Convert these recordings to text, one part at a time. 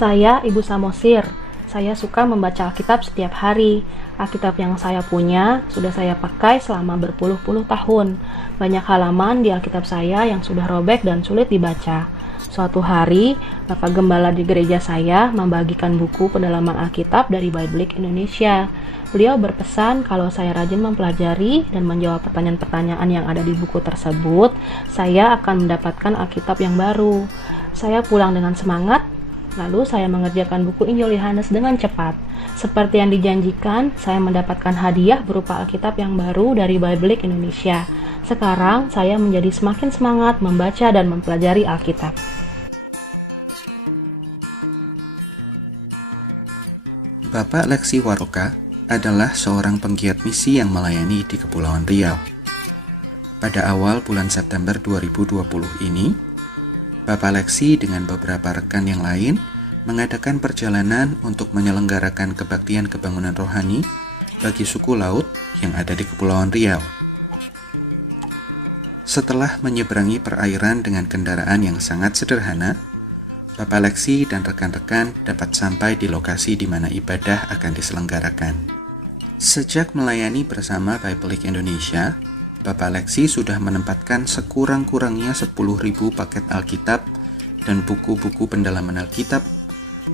Saya Ibu Samosir. Saya suka membaca Alkitab setiap hari. Alkitab yang saya punya sudah saya pakai selama berpuluh-puluh tahun. Banyak halaman di Alkitab saya yang sudah robek dan sulit dibaca. Suatu hari, Bapak Gembala di gereja saya membagikan buku pendalaman Alkitab dari Bible Indonesia. Beliau berpesan kalau saya rajin mempelajari dan menjawab pertanyaan-pertanyaan yang ada di buku tersebut, saya akan mendapatkan Alkitab yang baru. Saya pulang dengan semangat. Lalu saya mengerjakan buku Injil Yohanes dengan cepat. Seperti yang dijanjikan, saya mendapatkan hadiah berupa Alkitab yang baru dari Bible Indonesia. Sekarang saya menjadi semakin semangat membaca dan mempelajari Alkitab. Bapak Leksi Waroka adalah seorang penggiat misi yang melayani di Kepulauan Riau. Pada awal bulan September 2020 ini, Bapak Leksi dengan beberapa rekan yang lain mengadakan perjalanan untuk menyelenggarakan kebaktian kebangunan rohani bagi suku laut yang ada di Kepulauan Riau. Setelah menyeberangi perairan dengan kendaraan yang sangat sederhana, Bapak Leksi dan rekan-rekan dapat sampai di lokasi di mana ibadah akan diselenggarakan. Sejak melayani bersama Bible Indonesia, Bapak Leksi sudah menempatkan sekurang-kurangnya 10.000 paket Alkitab dan buku-buku pendalaman Alkitab,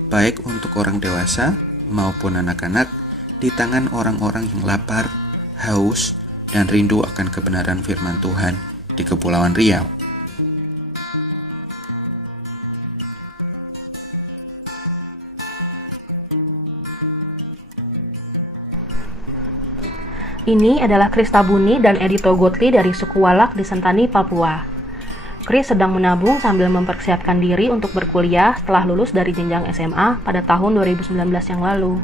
baik untuk orang dewasa maupun anak-anak, di tangan orang-orang yang lapar, haus, dan rindu akan kebenaran firman Tuhan di Kepulauan Riau. Ini adalah Chris Tabuni dan Edito Gotli dari suku Walak di Sentani, Papua. Chris sedang menabung sambil mempersiapkan diri untuk berkuliah setelah lulus dari jenjang SMA pada tahun 2019 yang lalu.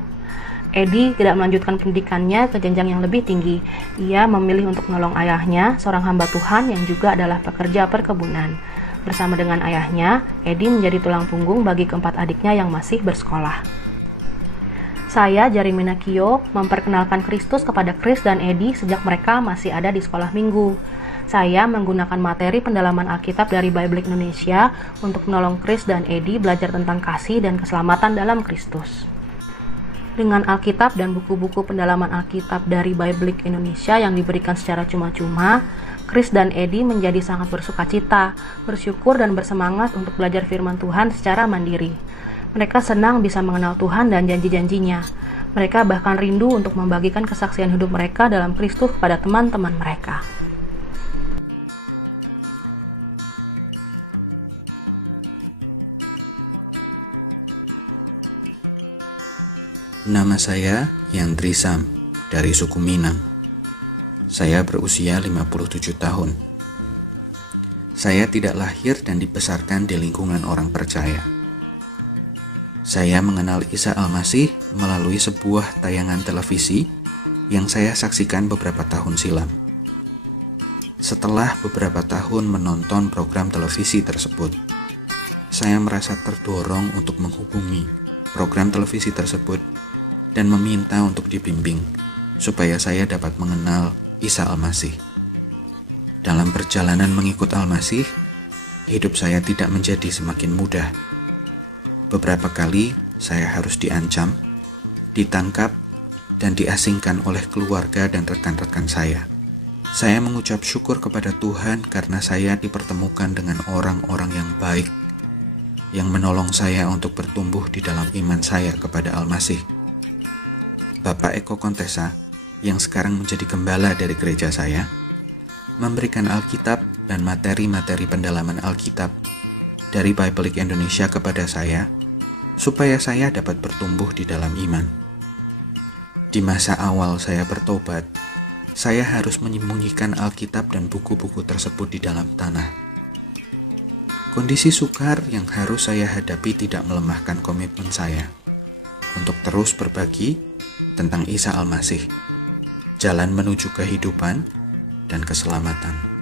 Edi tidak melanjutkan pendidikannya ke jenjang yang lebih tinggi. Ia memilih untuk menolong ayahnya, seorang hamba Tuhan yang juga adalah pekerja perkebunan. Bersama dengan ayahnya, Edi menjadi tulang punggung bagi keempat adiknya yang masih bersekolah. Saya, Jarimina Kio, memperkenalkan Kristus kepada Chris dan Edi sejak mereka masih ada di sekolah minggu. Saya menggunakan materi pendalaman Alkitab dari Bible Indonesia untuk menolong Chris dan Edi belajar tentang kasih dan keselamatan dalam Kristus. Dengan Alkitab dan buku-buku pendalaman Alkitab dari Bible Indonesia yang diberikan secara cuma-cuma, Chris dan Edi menjadi sangat bersukacita, bersyukur dan bersemangat untuk belajar firman Tuhan secara mandiri. Mereka senang bisa mengenal Tuhan dan janji-janjinya. Mereka bahkan rindu untuk membagikan kesaksian hidup mereka dalam Kristus kepada teman-teman mereka. Nama saya Yandri Sam dari suku Minang. Saya berusia 57 tahun. Saya tidak lahir dan dibesarkan di lingkungan orang percaya. Saya mengenal Isa Al-Masih melalui sebuah tayangan televisi yang saya saksikan beberapa tahun silam. Setelah beberapa tahun menonton program televisi tersebut, saya merasa terdorong untuk menghubungi program televisi tersebut dan meminta untuk dibimbing supaya saya dapat mengenal Isa Al-Masih. Dalam perjalanan mengikut Al-Masih, hidup saya tidak menjadi semakin mudah. Beberapa kali saya harus diancam, ditangkap, dan diasingkan oleh keluarga dan rekan-rekan saya. Saya mengucap syukur kepada Tuhan karena saya dipertemukan dengan orang-orang yang baik, yang menolong saya untuk bertumbuh di dalam iman saya kepada Al-Masih. Bapak Eko Kontesa, yang sekarang menjadi gembala dari gereja saya, memberikan Alkitab dan materi-materi pendalaman Alkitab dari Bible Indonesia kepada saya, supaya saya dapat bertumbuh di dalam iman. Di masa awal saya bertobat, saya harus menyembunyikan Alkitab dan buku-buku tersebut di dalam tanah. Kondisi sukar yang harus saya hadapi tidak melemahkan komitmen saya untuk terus berbagi tentang Isa Al-Masih, jalan menuju kehidupan dan keselamatan.